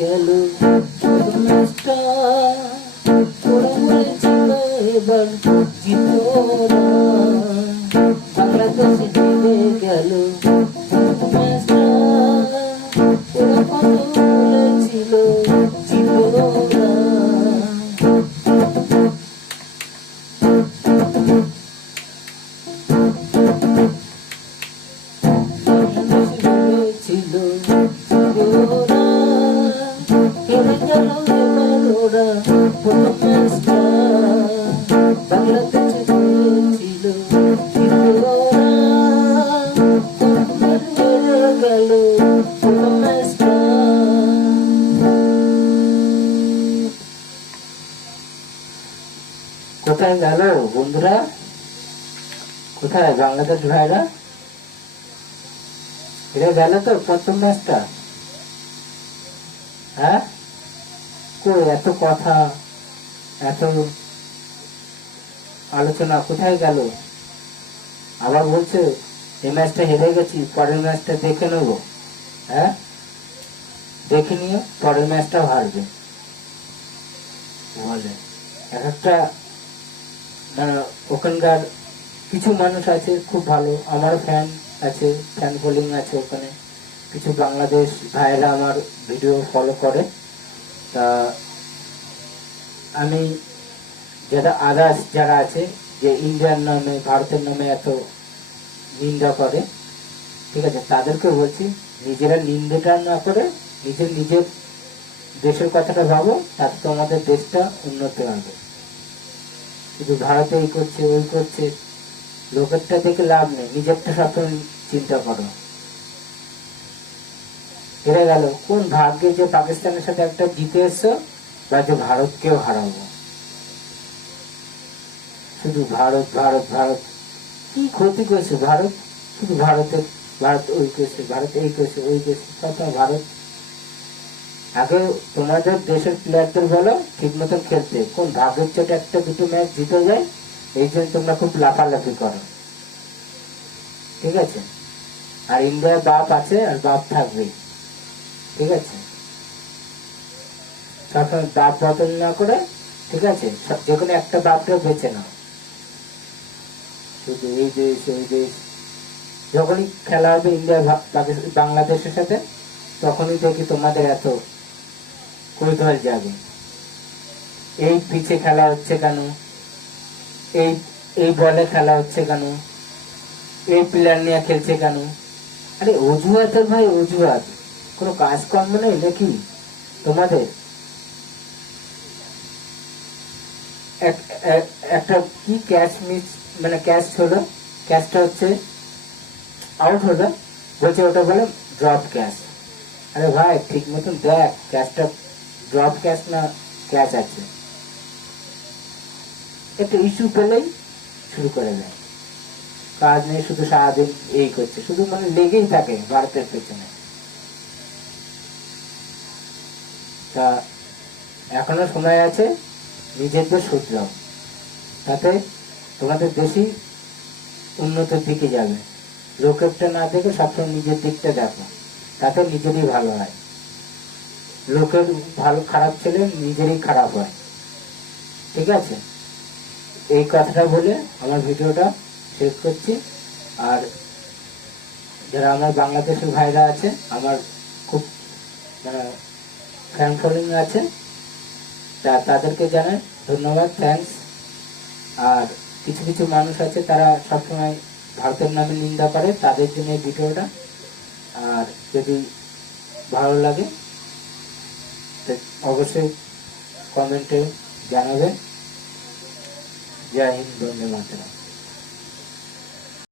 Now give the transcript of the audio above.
গেল ম্যাচটা ওরা বলেছিল এবার জিতোরা, বাংলাদেশ জিতে গেল ম্যাচটা ওরা কত বলেছিল জিতোরা। ছিল ওরা হেরে গেল এবার ওরা প্রথম ম্যাচটা, বাংলাদেশে ছিল ওরা হেরে গেল প্রথম ম্যাচটা। কোথায় গেল বন্ধুরা, কোথায় বাংলাদেশ ভাইরা? হেরে গেল তো প্রথম ম্যাচটা। হ্যাঁ, কই এত কথা, এত আলোচনা কোথায় গেল? আবার বলছে এই ম্যাচটা হেরে গেছি, পরের ম্যাচটা দেখে নেব। হ্যাঁ, দেখে নিও, পরের ম্যাচটা হারবে বলে। এক একটা মানে ওখানকার কিছু মানুষ আছে খুব ভালো, আমারও ফ্যান আছে, ফ্যান ফলোইং আছে ওখানে। কিছু বাংলাদেশ ভাইয়েরা আমার ভিডিও ফলো করে। তা আমি যারা আদার্স যারা আছে, যে ইন্ডিয়ার নামে ভারতের নামে এত নিন্দা করে, ঠিক আছে, তাদেরকে বলছি নিজেরা নিন্দাটা না করে নিজের নিজের দেশের কথাটা ভাবো, তাতে তো আমাদের দেশটা উন্নতি হবে। শুধু ভারতে এই করছে ওই করছে, লোকেরটা দেখে লাভ নেই, নিজেরটা সবসময় চিন্তা করো। হেরে গেল, কোন ভাগ্যে যে পাকিস্তানের সাথে একটা জিতে এসছো, বা যে ভারতকেও হারাবো। শুধু ভারত ভারত ভারত, কি ক্ষতি করেছে ভারত? শুধু ভারতের, ভারত ওই করেছে, ভারত এই করেছে ওই করেছে, সবসময় ভারত। আগে তোমাদের দেশের প্লেয়ারদের বলো ঠিক মতন খেলতে, কোন ভাগ্যের চোটে একটা দুটো ম্যাচ জিতে যায়, এই জন্য তোমরা খুব লাফালাফি করো, ঠিক আছে? আর ইন্ডিয়ার বাপ আছে আর বাপ থাকবেই, ঠিক আছে? সবসময় বাপ বদল না করে, ঠিক আছে, যে কোনো একটা বাপটা বেছে নাও। শুধু এই দেশ ওই দেশ, যখনই খেলা হবে ইন্ডিয়া বাংলাদেশের সাথে, তখনই দেখি তোমাদের এত কৌতূহল যাবে। এই পিচে খেলা হচ্ছে কেন, এই এই বলে খেলা হচ্ছে কেন, এই প্লেয়ার নিয়ে খেলছে কেন? আরে অজুহাতের ভাই অজুহাত, কোনো কাজকর্ম নেই নাকি তোমাদের? একটা কি ক্যাচ মিস, মানে ক্যাচ হলো, ক্যাচটা হচ্ছে আউট হলো, বলছে ওটা বলে ড্রপ ক্যাচ। আরে ভাই ঠিক মতন দেখ ক্যাচটা ড্রপ ক্যাচ না ক্যাচ আছে। একটা ইস্যু পেলেই শুরু করে দেয়, কাজ নেই, শুধু সারাদিন এই করছে, শুধু মানে লেগেই থাকে ভারতের পেছনে। তা এখনো সময় আছে, নিজেদের শুধরাও, তাতে তোমাদের দেশই উন্নতির দিকে যাবে। লোকেরটা না দেখে সবসময় নিজের দিকটা দেখো, তাতে নিজেরই ভালো হয়। লোকের ভালো খারাপ ছেলে নিজেরই খারাপ হয়, ঠিক আছে? এই কথাটা বলে আমার ভিডিওটা শেষ করছি। আর যারা আমার বাংলাদেশের ভাইরা আছে, আমার খুব মানে ফ্যান ফলোইং আছে, তাদেরকে জানাই ধন্যবাদ, থ্যাংকস। আর কিছু কিছু মানুষ আছে তারা সবসময় ভারতের নামে নিন্দা করে, তাদের জন্য এই ভিডিওটা। আর যদি ভালো লাগে অবশ্যই কমেন্টে জানাবেন। জয় হিন্দ, বন্দে মাতরম।